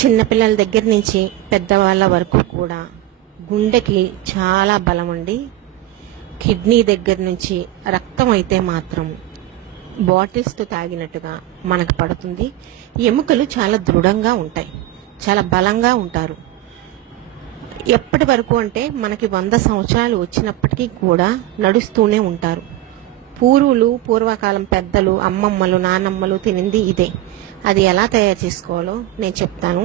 చిన్నపిల్లల దగ్గర నుంచి పెద్దవాళ్ళ వరకు కూడా గుండెకి చాలా బలం అండి. కిడ్నీ దగ్గర నుంచి రక్తం అయితే మాత్రం బాటిల్స్తో తాగినట్టుగా మనకు పడుతుంది. ఎముకలు చాలా దృఢంగా ఉంటాయి, చాలా బలంగా ఉంటారు. ఎప్పటి వరకు అంటే మనకి 100 సంవత్సరాలు వచ్చినప్పటికీ కూడా నడుస్తూనే ఉంటారు. పూర్వకాలం పెద్దలు, అమ్మమ్మలు, నానమ్మలు తినింది ఇదే. అది ఎలా తయారు చేసుకోవాలో నేను చెప్తాను,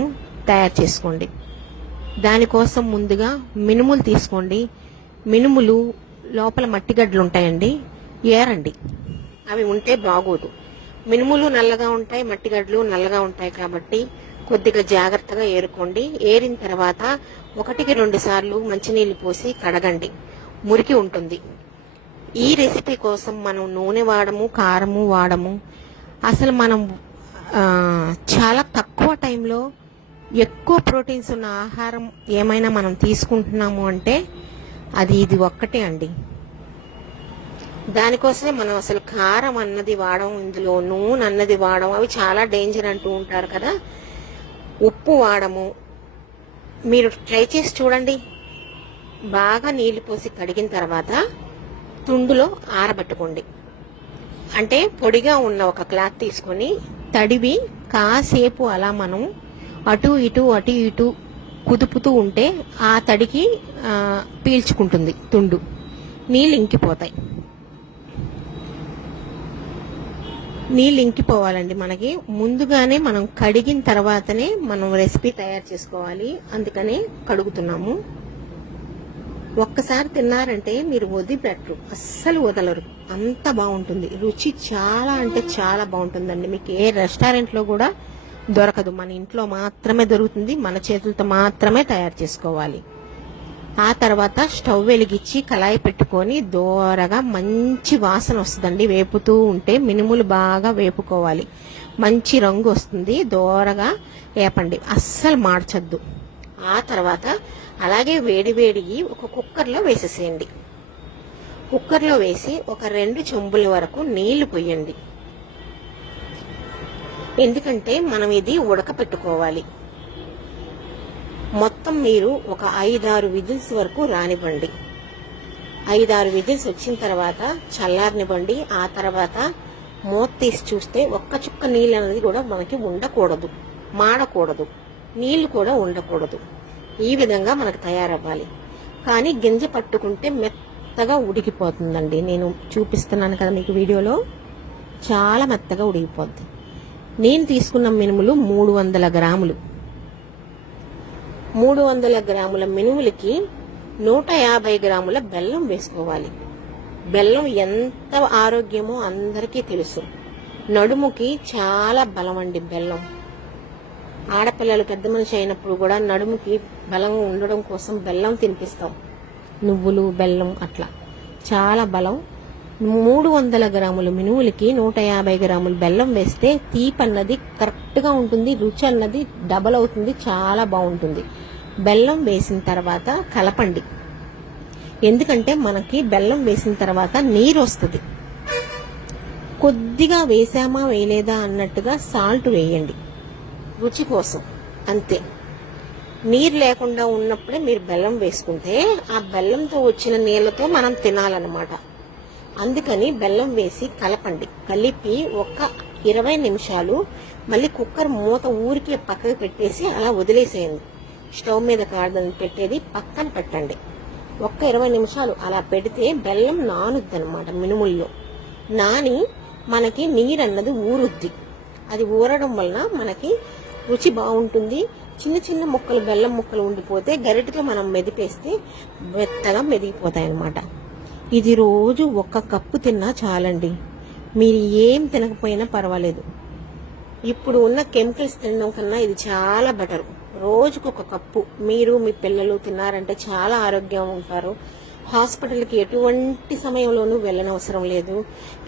తయారు చేసుకోండి. దానికోసం ముందుగా మినుములు తీసుకోండి. మినుములు లోపల మట్టిగడ్డలు ఉంటాయండి, ఏరండి. అవి ఉంటే బాగోదు. మినుములు నల్లగా ఉంటాయి, మట్టిగడ్డలు నల్లగా ఉంటాయి కాబట్టి కొద్దిగా జాగ్రత్తగా ఏరుకోండి. ఏరిన తర్వాత 1-2 సార్లు మంచినీళ్ళు పోసి కడగండి, మురికి ఉంటుంది. ఈ రెసిపీ కోసం మనం నూనె వాడము, కారము వాడము. అసలు మనం చాలా తక్కువ టైంలో ఎక్కువ ప్రోటీన్స్ ఉన్న ఆహారం ఏమైనా మనం తీసుకుంటున్నాము అంటే అది ఇది ఒక్కటే అండి. దానికోసమే మనం అసలు కారం అన్నది వాడడం, ఇందులో నూనె అన్నది వాడడం, అవి చాలా డేంజర్ అంటూ ఉంటారు కదా. ఉప్పు వాడము. మీరు ట్రై చేసి చూడండి. బాగా నీళ్లు పోసి కడిగిన తర్వాత తుండులో ఆరబెట్టుకోండి. అంటే పొడిగా ఉన్న ఒక క్లాత్ తీసుకొని తడివి కాసేపు అలా మనం అటు ఇటు కుదుపుతూ ఉంటే ఆ తడికి పీల్చుకుంటుంది తుండు, నీళ్ళు ఇంకిపోతాయి. నీళ్ళు ఇంకిపోవాలండి. మనకి ముందుగానే మనం కడిగిన తర్వాతనే మనం రెసిపీ తయారు చేసుకోవాలి, అందుకనే కడుగుతున్నాము. ఒక్కసారి తిన్నారంటే మీరు వదిలిపెట్టరు, అస్సలు వదలరు, అంత బాగుంటుంది. రుచి చాలా అంటే చాలా బాగుంటుందండి. మీకు ఏ రెస్టారెంట్లో కూడా దొరకదు, మన ఇంట్లో మాత్రమే దొరుకుతుంది. మన చేతులతో మాత్రమే తయారు చేసుకోవాలి. ఆ తర్వాత స్టవ్ వెలిగించి కళాయి పెట్టుకొని దోరగా మంచి వాసన వస్తుందండి. వేపుతూ ఉంటే మినుములు బాగా వేపుకోవాలి, మంచి రంగు వస్తుంది. దోరగా వేపండి, అస్సలు మార్చద్దు. ఆ తర్వాత అలాగే వేడి ఒక కుక్కర్లో వేసేసేయండి. కుక్కర్లో వేసి ఒక 2 చెంబుల వరకు నీళ్లు పోయండి. ఎందుకంటే మనం ఇది ఉడకపెట్టుకోవాలి. మొత్తం మీరు ఒక 5-6 విజిల్స్ వరకు రానివ్వండి. 5-6 విజిల్స్ వచ్చిన తర్వాత చల్లారనివ్వండి. ఆ తర్వాత మూత తీసి చూస్తే ఒక్క చుక్క నీళ్ళు అనేది కూడా మనకి ఉండకూడదు, మాడకూడదు, నీళ్లు కూడా ఉండకూడదు. ఈ విధంగా మనకు తయారవ్వాలి. కానీ గింజ పట్టుకుంటే మెత్తగా ఉడికిపోతుందండి. నేను చూపిస్తున్నాను కదా మీకు వీడియోలో, చాలా మెత్తగా ఉడికిపోద్ది. నేను తీసుకున్న మినుములు 300 గ్రాములు. 300 గ్రాముల మినుములకి 150 గ్రాముల బెల్లం వేసుకోవాలి. బెల్లం ఎంత ఆరోగ్యమో అందరికీ తెలుసు. నడుముకి చాలా బలం అండి బెల్లం. ఆడపిల్లలు పెద్ద మనిషి అయినప్పుడు కూడా నడుముకి బలంగా ఉండడం కోసం బెల్లం తినిపిస్తాం. నువ్వులు, బెల్లం అట్లా చాలా బలం. 300 గ్రాముల మినుములకి 150 గ్రాములు బెల్లం వేస్తే తీపి అన్నది కరెక్ట్గా ఉంటుంది, రుచి అన్నది డబల్ అవుతుంది, చాలా బాగుంటుంది. బెల్లం వేసిన తర్వాత కలపండి. ఎందుకంటే మనకి బెల్లం వేసిన తర్వాత నీరు వస్తుంది. కొద్దిగా వేసామా వేయలేదా అన్నట్టుగా సాల్ట్ వేయండి రుచి కోసం, అంతే. నీరు లేకుండా ఉన్నప్పుడే మీరు బెల్లం వేసుకుంటే ఆ బెల్లంతో వచ్చిన నీళ్లతో మనం తినాలన్నమాట. అందుకని బెల్లం వేసి కలపండి. కలిపి ఒక 20 నిమిషాలు మళ్ళీ కుక్కర్ మూత ఊరికే పక్కకు పెట్టేసి అలా వదిలేసేయండి. స్టవ్ మీద కాడదని పెట్టేది పక్కన పెట్టండి. ఒక్క 20 నిమిషాలు అలా పెడితే బెల్లం నానుద్ది అనమాట. మినుముల్లో నాని మనకి నీరు అన్నది ఊరుద్ది. అది ఊరడం వలన మనకి రుచి బాగుంటుంది. చిన్న ముక్కలు, బెల్లం ముక్కలు ఉండిపోతే గరిటతో మనం మెదిపేస్తే మెత్తగా మెదిగిపోతాయి అన్నమాట. ఇది రోజు 1 కప్పు తిన్నా చాలండి. మీరు ఏం తినకపోయినా పర్వాలేదు. ఇప్పుడు ఉన్న కెమికల్స్ తినడం కన్నా ఇది చాలా బెటర్. రోజుకు 1 కప్పు మీరు మీ పిల్లలు తిన్నారంటే చాలా ఆరోగ్యంగా ఉంటారు. హాస్పిటల్కి ఎటువంటి సమయంలోనూ వెళ్ళనవసరం లేదు.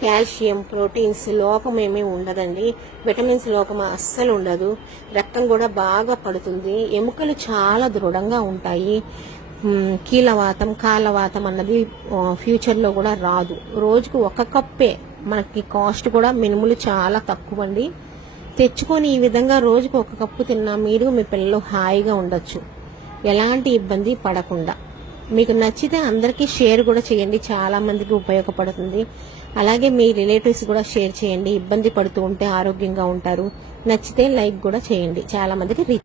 కాల్షియం, ప్రోటీన్స్ లోపం ఏమీ ఉండదండి. విటమిన్స్ లోపం అస్సలు ఉండదు. రక్తం కూడా బాగా పడుతుంది. ఎముకలు చాలా దృఢంగా ఉంటాయి. కీలవాతం, కాలవాతం అన్నది ఫ్యూచర్లో కూడా రాదు. రోజుకు 1 కప్పే. మనకి కాస్ట్ కూడా మినుములు చాలా తక్కువ అండి. తెచ్చుకొని ఈ విధంగా రోజుకు ఒక కప్పు తిన్నా మీరు మీ పిల్లలు హాయిగా ఉండొచ్చు, ఎలాంటి ఇబ్బంది పడకుండా. మీకు నచ్చితే అందరికీ షేర్ కూడా చేయండి, చాలా మందికి ఉపయోగపడుతుంది. అలాగే మీ రిలేటివ్స్ కూడా షేర్ చేయండి, ఇబ్బంది పడుతూ ఉంటే ఆరోగ్యంగా ఉంటారు. నచ్చితే లైక్ కూడా చేయండి, చాలా మందికి